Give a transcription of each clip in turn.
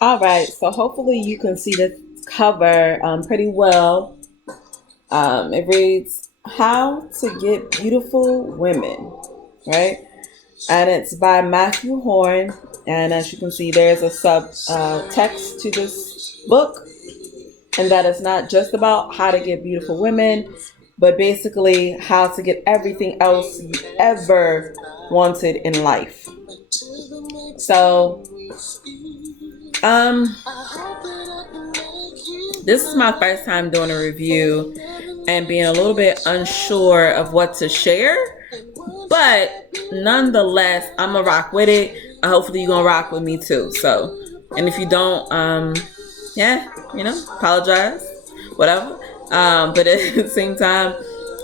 All right, so hopefully you can see this cover pretty well. It reads, How to Get Beautiful Women, right? And it's by Matthew Horne. And as you can see, there's a sub text to this book, and that is not just about how to get beautiful women, but basically how to get everything else you ever wanted in life. So, um, this is my first time doing a review and being a little bit unsure of what to share, but nonetheless, I'm gonna rock with it. Hopefully, you're gonna rock with me too. So, and if you don't, yeah, apologize, whatever. But at the same time,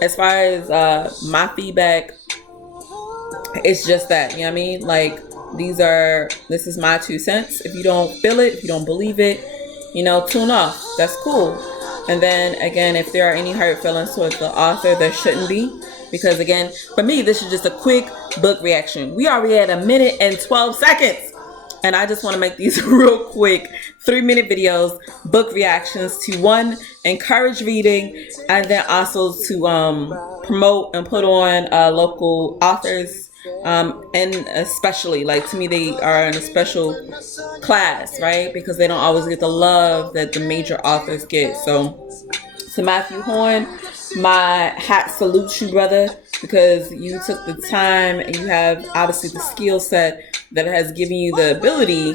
as far as my feedback, it's just that, you know what I mean? Like, this is my 2 cents. If you don't feel it, if you don't believe it, tune off. That's cool. And then again, if there are any hurt feelings towards the author, there shouldn't be. Because again, for me, this is just a quick book reaction. We already at 1 minute and 12 seconds. And I just want to make these real quick 3-minute videos, book reactions to, one, encourage reading, and then also to promote and put on local authors. And especially, like, to me, they are in a special class, right? Because they don't always get the love that the major authors get. So to Matthew Horne, my hat salutes you, brother, because you took the time and you have obviously the skill set that has given you the ability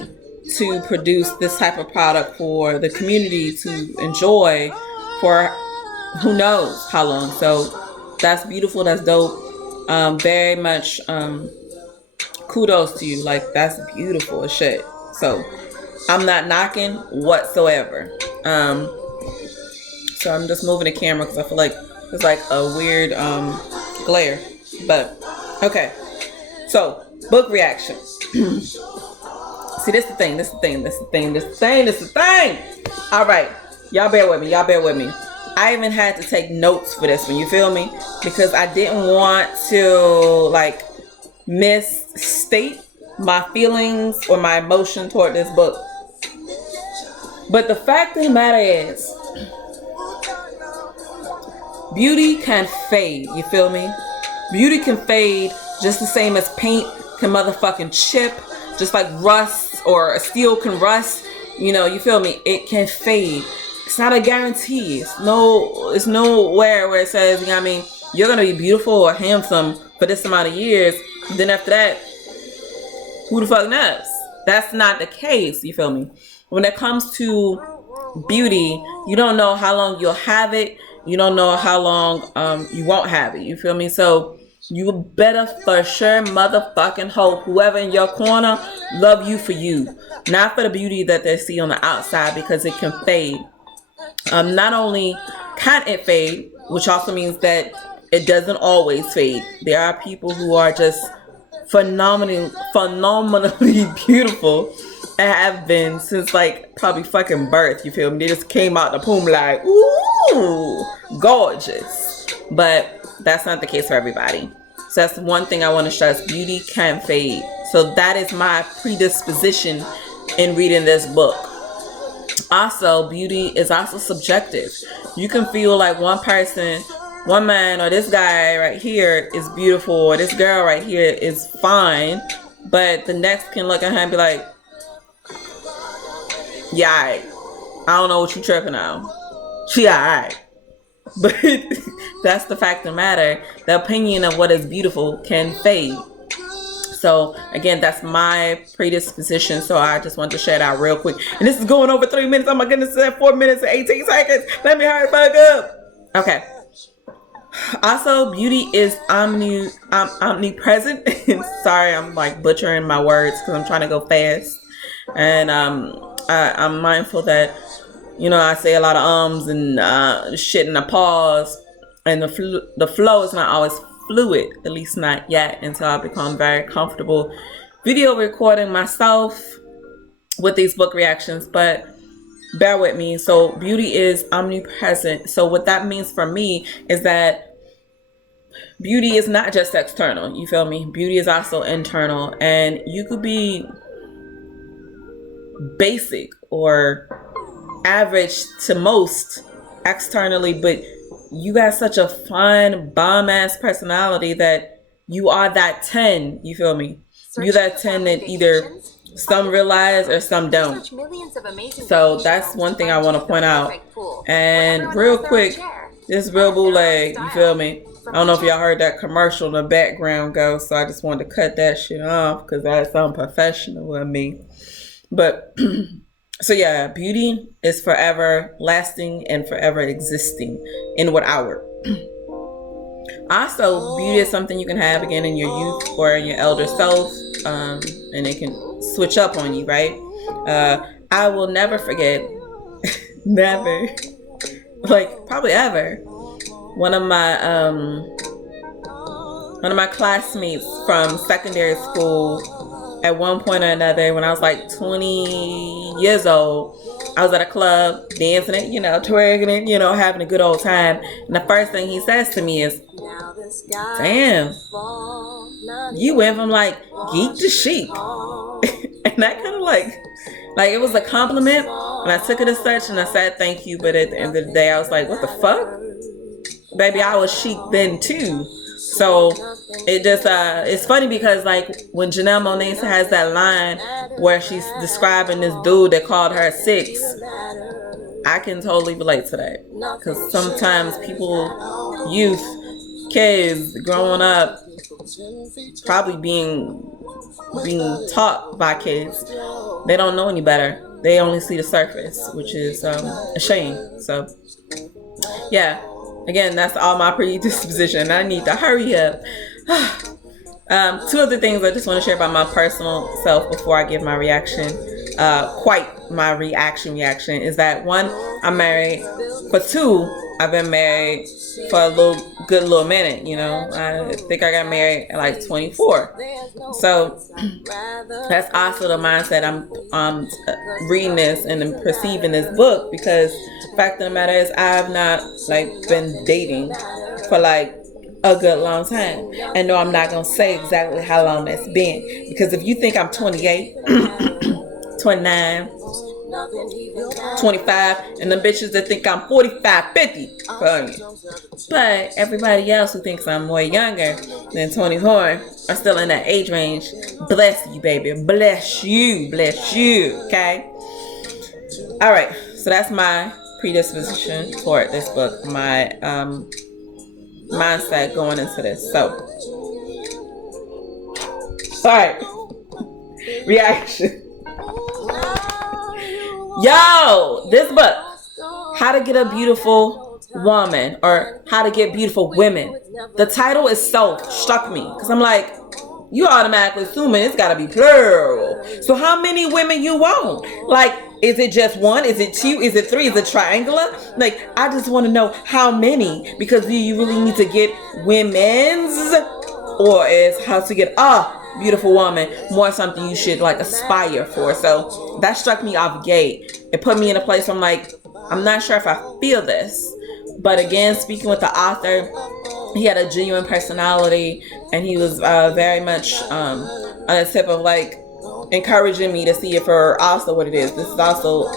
to produce this type of product for the community to enjoy for who knows how long. So that's beautiful. That's dope. Very much kudos to you. Like, that's beautiful as shit. So I'm not knocking whatsoever. So I'm just moving the camera because I feel like it's like a weird glare. But okay. So book reaction. See, this the thing. All right. Y'all bear with me. I even had to take notes for this one. You feel me? Because I didn't want to like misstate my feelings or my emotion toward this book. But the fact of the matter is, beauty can fade. You feel me? Beauty can fade just the same as paint can motherfucking chip, just like rust or a steel can rust. You feel me? It can fade. It's not a guarantee. It's nowhere where it says, you know what I mean, you're gonna be beautiful or handsome for this amount of years. Then after that, who the fuck knows? That's not the case. You feel me? When it comes to beauty, you don't know how long you'll have it. You don't know how long you won't have it. You feel me? So you better for sure motherfucking hope whoever in your corner love you for you, not for the beauty that they see on the outside, because it can fade. Not only can it fade, which also means that it doesn't always fade. There are people who are just phenomenally beautiful and have been since like probably fucking birth. You feel me? They just came out the poom like, ooh, gorgeous. But that's not the case for everybody. So that's one thing I want to stress. Beauty can fade. So that is my predisposition in reading this book. Also, beauty is also subjective. You can feel like one person, one man, or this guy right here is beautiful, or this girl right here is fine, but the next can look at her and be like, yeah, alright. I don't know what you tripping on. She alright. But that's the fact of the matter. The opinion of what is beautiful can fade. So again, that's my predisposition. So I just want to share that real quick. And this is going over 3 minutes. Oh my goodness, it's at 4 minutes and 18 seconds. Let me hurry the fuck up. Okay. Also, beauty is omnipresent. Sorry, I'm like butchering my words because I'm trying to go fast. And I'm mindful that, I say a lot of ums and shit in the pause. And the flow is not always fluid, at least not yet, until I become very comfortable video recording myself with these book reactions. But bear with me. So beauty is omnipresent. So what that means for me is that beauty is not just external. You feel me? Beauty is also internal. And you could be basic or average to most externally, but you got such a fun bomb ass personality that you are that 10. You feel me? You that 10 that either some realize or some don't. So that's one thing I want to point out. And real quick, this real bootleg, you feel me? I don't know if y'all heard that commercial in the background go, so I just wanted to cut that shit off because that's unprofessional of me. But so yeah, beauty is forever lasting and forever existing in what hour. Also, beauty is something you can have again in your youth or in your elder self, and it can switch up on you, right? I will never forget, never, like probably ever, one of my classmates from secondary school at one point or another, when I was like 20 years old, I was at a club dancing it, twerking it, having a good old time. And the first thing he says to me is, damn, you went from like geek to chic. And that kind of like it was a compliment. And I took it as such and I said thank you. But at the end of the day, I was like, what the fuck? Baby, I was chic then too. So it just it's funny because like when Janelle Monáe has that line where she's describing this dude that called her 6, I can totally relate to that, because sometimes people, youth, kids growing up, probably being taught by kids, they don't know any better. They only see the surface, which is a shame. So yeah. Again, that's all my predisposition. I need to hurry up. 2 other things I just want to share about my personal self before I give my reaction. My reaction is that 1, I'm married. For 2, I've been married for a good little minute. I think I got married at like 24. So that's also the mindset I'm reading this and perceiving this book, because the fact of the matter is I've not been dating for a good long time. And no, I'm not gonna say exactly how long that's been, because if you think I'm 28, 29, 25, and the bitches that think I'm 45, 50, but everybody else who thinks I'm way younger than 24 are still in that age range. Bless you, baby. Bless you. Okay. All right. So that's my predisposition toward this book. My mindset going into this. So, all right. Reaction. Yo, this book, How to Get a Beautiful Woman, or How to Get Beautiful Women. The title itself struck me, because I'm like, you automatically assuming it's got to be plural. So how many women you want? Is it just 1? Is it 2? Is it 3? Is it triangular? I just want to know how many, because do you really need to get women's, or is How to Get a Beautiful Woman more something you should aspire for? So that struck me off gate. It put me in a place where I'm like, I'm not sure if I feel this. But again, speaking with the author, he had a genuine personality, and he was very much on the tip of encouraging me to see it for also what it is. This is also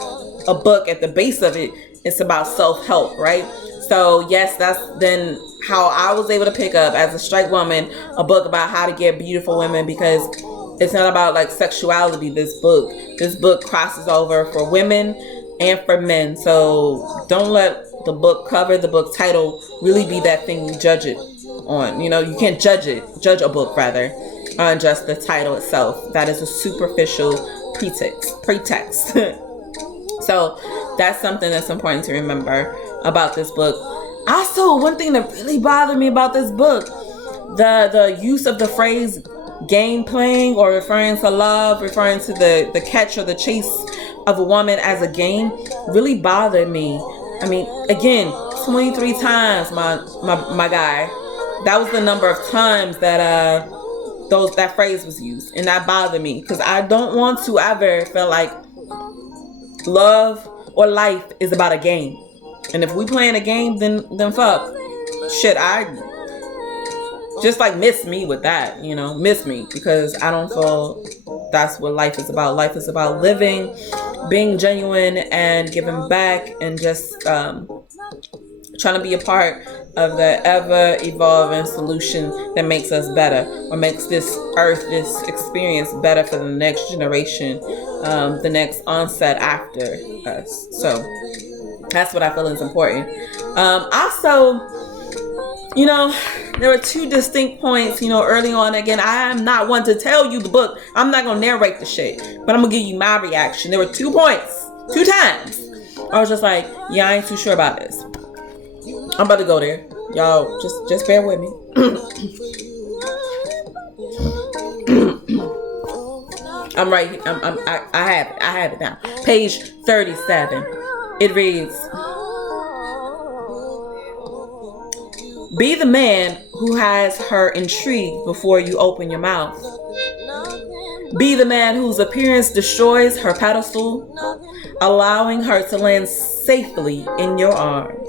a book. At the base of it, it's about self-help, right? So yes, that's then how I was able to pick up, as a straight woman, a book about how to get beautiful women, because it's not about sexuality. This book crosses over for women and for men. So don't let the book cover, the book title, really be that thing you judge it on. You can't judge a book rather, on just the title itself. That is a superficial pretext. So that's something that's important to remember about this book. Also, one thing that really bothered me about this book, the use of the phrase game playing, or referring to love, referring to the catch or the chase of a woman as a game, really bothered me. I mean, again, 23 times, my guy. That was the number of times that that phrase was used, and that bothered me, because I don't want to ever feel like love or life is about a game. And if we playing a game, then fuck. Shit, I just miss me with that, miss me, because I don't feel that's what life is about. Life is about living, being genuine, and giving back, and just trying to be a part of the ever evolving solution that makes us better, or makes this earth, this experience better for the next generation, the next onset after us. So that's what I feel is important. Also, you know, there were two distinct points, you know, early on. Again, I am not one to tell you the book. I'm not going to narrate the shit, but I'm going to give you my reaction. There were 2 points, 2 times. I was just like, yeah, I ain't too sure about this. I'm about to go there. Y'all, just bear with me. I'm right here. I have it now. Page 37. It reads, be the man who has her intrigued before you open your mouth. Be the man whose appearance destroys her pedestal, allowing her to land safely in your arms.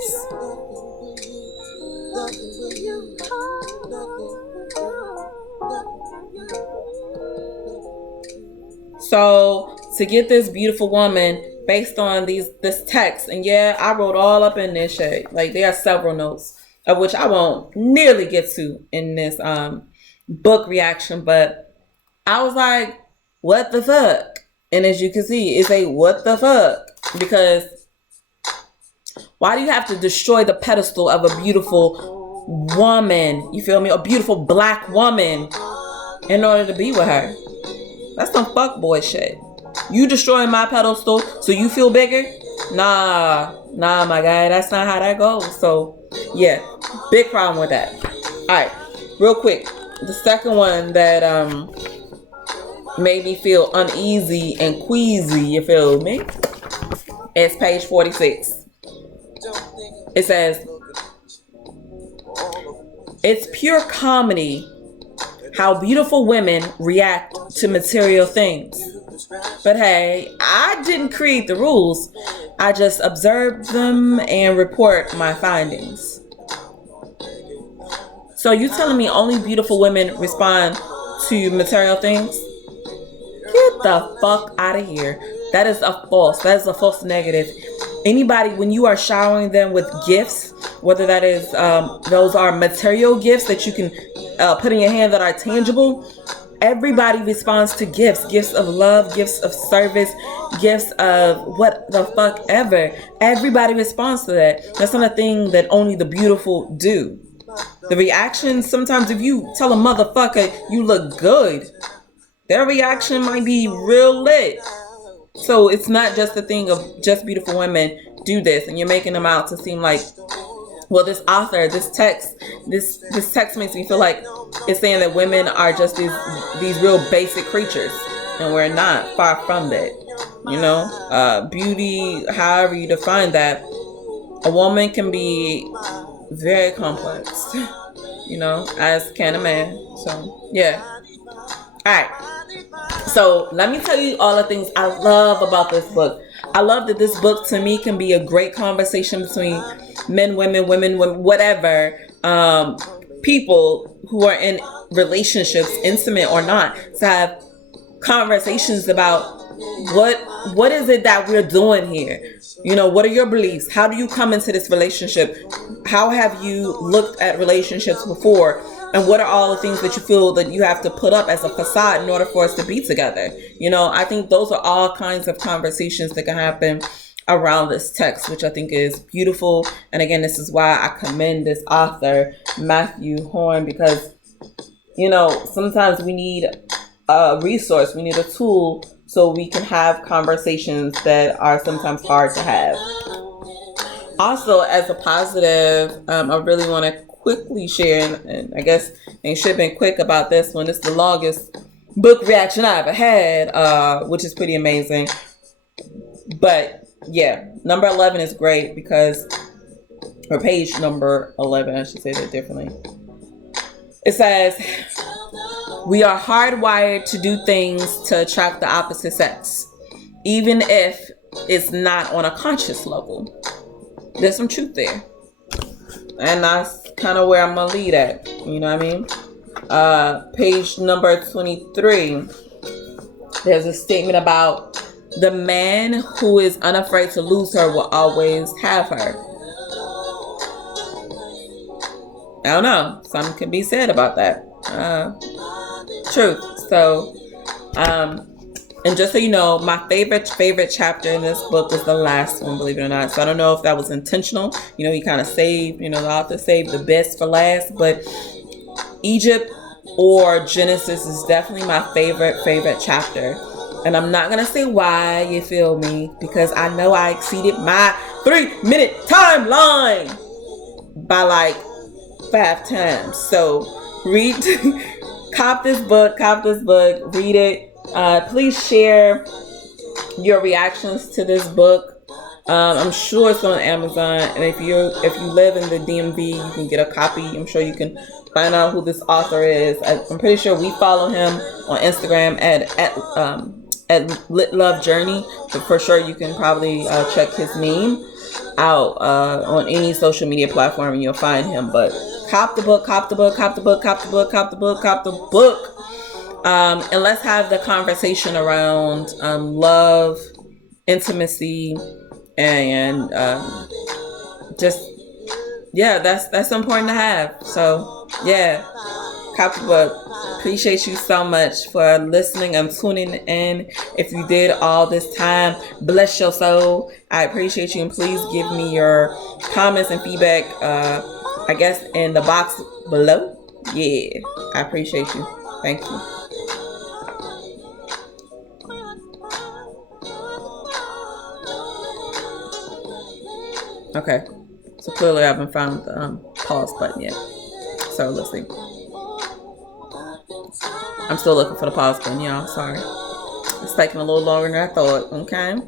So to get this beautiful woman based on this text, and yeah, I wrote all up in this shit. Like, there are several notes of which I won't nearly get to in this book reaction, but I was like, what the fuck? And as you can see, it's a what the fuck, because why do you have to destroy the pedestal of a beautiful woman? You feel me? A beautiful black woman in order to be with her. That's some fuckboy shit. You destroying my pedestal so you feel bigger? Nah, my guy, that's not how that goes. So yeah, big problem with that. All right, real quick, the second one that made me feel uneasy and queasy, you feel me? It's page 46. It says, it's pure comedy how beautiful women react to material things. But hey, I didn't create the rules. I just observe them and report my findings. So you telling me only beautiful women respond to material things? Get the fuck out of here. That is a false negative. Anybody, when you are showering them with gifts, whether that is, those are material gifts that you can put in your hand that are tangible, everybody responds to gifts of love, gifts of service, gifts of what the fuck ever. Everybody responds to that. That's not a thing that only the beautiful do. The reaction, sometimes if you tell a motherfucker you look good, their reaction might be real lit. So it's not just a thing of just beautiful women do this, and you're making them out to seem like, well, this author, this text makes me feel like it's saying that women are just these real basic creatures, and we're not. Far from that. You know, beauty, however you define that, a woman can be very complex. You know, as can a man. So yeah. All right. So let me tell you all the things I love about this book. I love that this book to me can be a great conversation between men, women, whatever, people who are in relationships, intimate or not, to have conversations about what is it that we're doing here? You know, what are your beliefs? How do you come into this relationship? How have you looked at relationships before? And what are all the things that you feel that you have to put up as a facade in order for us to be together? You know, I think those are all kinds of conversations that can happen around this text, which I think is beautiful. And again, this is why I commend this author, Matthew Horne, because, you know, sometimes we need a resource, we need a tool so we can have conversations that are sometimes hard to have. Also, as a positive, I really want to quickly share, and I guess I should have been quick about this one. It's the longest book reaction I ever had, which is pretty amazing. But yeah, number 11 is great because, or page number 11, I should say that differently. It says, we are hardwired to do things to attract the opposite sex, even if it's not on a conscious level. There's some truth there. And that's kind of where I'm going to lead at. You know what I mean? Page number 23. There's a statement about the man who is unafraid to lose her will always have her. I don't know. Something can be said about that. Truth. So, and just so you know, my favorite chapter in this book was the last one, believe it or not. So I don't know if that was intentional. You know, he kind of saved, the author saved the best for last. But Egypt or Genesis is definitely my favorite chapter. And I'm not going to say why, you feel me, because I know I exceeded my 3-minute timeline by like 5 times. So read, cop this book, read it. Please share your reactions to this book. I'm sure it's on Amazon, and if you live in the DMV, you can get a copy. I'm sure you can find out who this author is. I'm pretty sure we follow him on Instagram at Lit Love Journey, but for sure you can probably check his name out on any social media platform and you'll find him. But cop the book. And let's have the conversation around love, intimacy, and that's important to have. So yeah, cop the book. Appreciate you so much for listening and tuning in. If you did all this time, bless your soul. I appreciate you, and please give me your comments and feedback, I guess, in the box below. Yeah, I appreciate you. Thank you. Okay, so clearly I haven't found the pause button yet. So let's see. I'm still looking for the pause button, y'all. Sorry. It's taking a little longer than I thought. Okay.